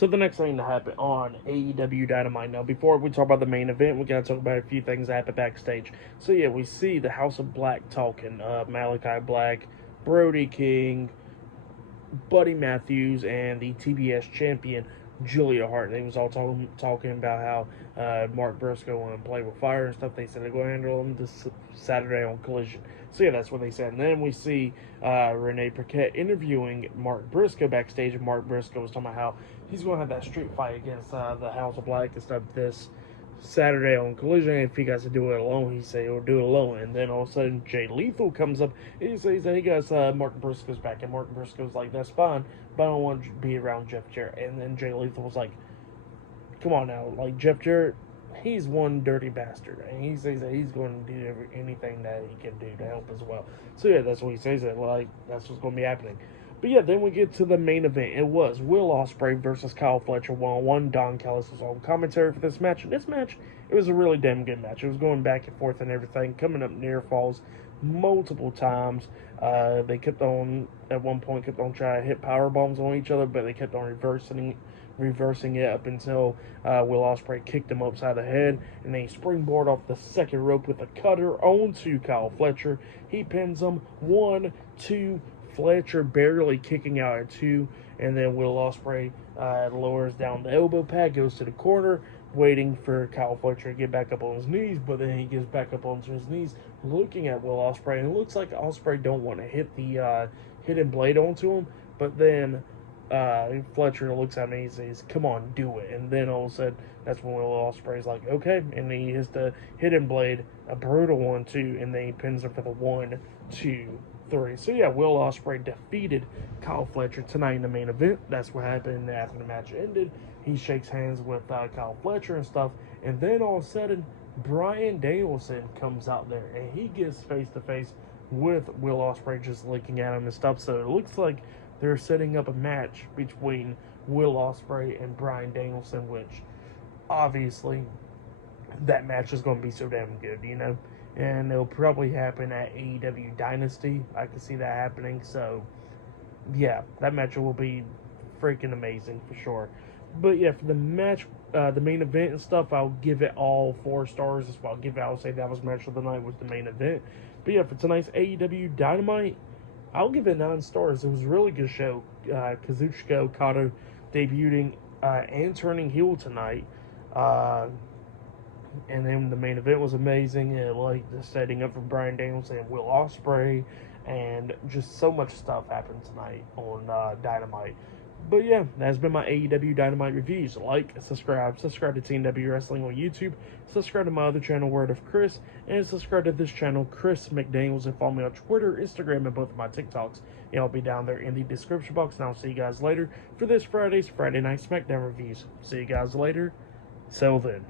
So the next thing to happen on AEW Dynamite. Now, before we talk about the main event, we gotta talk about a few things that happened backstage. So yeah, we see the House of Black talking. Malachi Black, Brody King, Buddy Matthews, and the TBS champion Julia Hart. They was all talking about how Mark Briscoe wanted to play with fire and stuff. They said they're going to handle him this Saturday on Collision. So yeah, that's what they said. And then we see Renee Paquette interviewing Mark Briscoe backstage, and Mark Briscoe was talking about how he's going to have that street fight against the House of Black and stuff this Saturday on Collision. If he got to do it alone, he said he'll do it alone. And then all of a sudden, Jay Lethal comes up and he says that he got Mark Briscoe's back. And Mark Briscoe's like, that's fine, but I don't want to be around Jeff Jarrett. And then Jay Lethal was like, come on now, like Jeff Jarrett, he's one dirty bastard, and he says that he's going to do anything that he can do to help as well. So yeah, that's what he says. That like that's what's going to be happening. But yeah, then we get to the main event. It was Will Ospreay versus Kyle Fletcher 1-on-1. Don Callis was on commentary for this match. And this match, it was a really damn good match. It was going back and forth and everything, coming up near falls multiple times. They kept on, at one point, kept on trying to hit power bombs on each other, but they kept on reversing it up until Will Ospreay kicked him upside the head, and they springboard off the second rope with a cutter onto Kyle Fletcher. He pins him 1, 2. Fletcher barely kicking out at 2, and then Will Ospreay lowers down the elbow pad, goes to the corner, waiting for Kyle Fletcher to get back up on his knees, but then he gets back up onto his knees, looking at Will Ospreay, and it looks like Ospreay don't want to hit the hidden blade onto him, but then Fletcher looks at me and he says, come on, do it. And then all of a sudden, that's when Will Ospreay's like, okay. And then he hits the hidden blade, a brutal 1-2, and then he pins him for the 1, 2, 3. So yeah, Will Ospreay defeated Kyle Fletcher tonight in the main event. That's what happened after the match ended. He shakes hands with Kyle Fletcher and stuff. And then all of a sudden, Bryan Danielson comes out there and he gets face to face with Will Ospreay just looking at him and stuff. So it looks like they're setting up a match between Will Ospreay and Bryan Danielson, which obviously that match is going to be so damn good, you know? And it'll probably happen at AEW Dynasty. I can see that happening. So, yeah, that match will be freaking amazing for sure. But yeah, for the match, the main event and stuff, I'll give it all 4 stars. That's what I'll give it. I'll say that was match of the night was the main event. But yeah, for tonight's AEW Dynamite, I'll give it 9 stars. It was a really good show. Kazuchika Okada debuting and turning heel tonight. And then the main event was amazing. Like the setting up for Bryan Danielson and Will Ospreay, and just so much stuff happened tonight on Dynamite. But yeah, that's been my AEW Dynamite reviews. Like, subscribe to TNW Wrestling on YouTube, subscribe to my other channel, Word of Chris, and subscribe to this channel, Chris McDaniels, and follow me on Twitter, Instagram, and both of my TikToks. And I'll be down there in the description box, and I'll see you guys later for this Friday Night SmackDown reviews. See you guys later. Till then.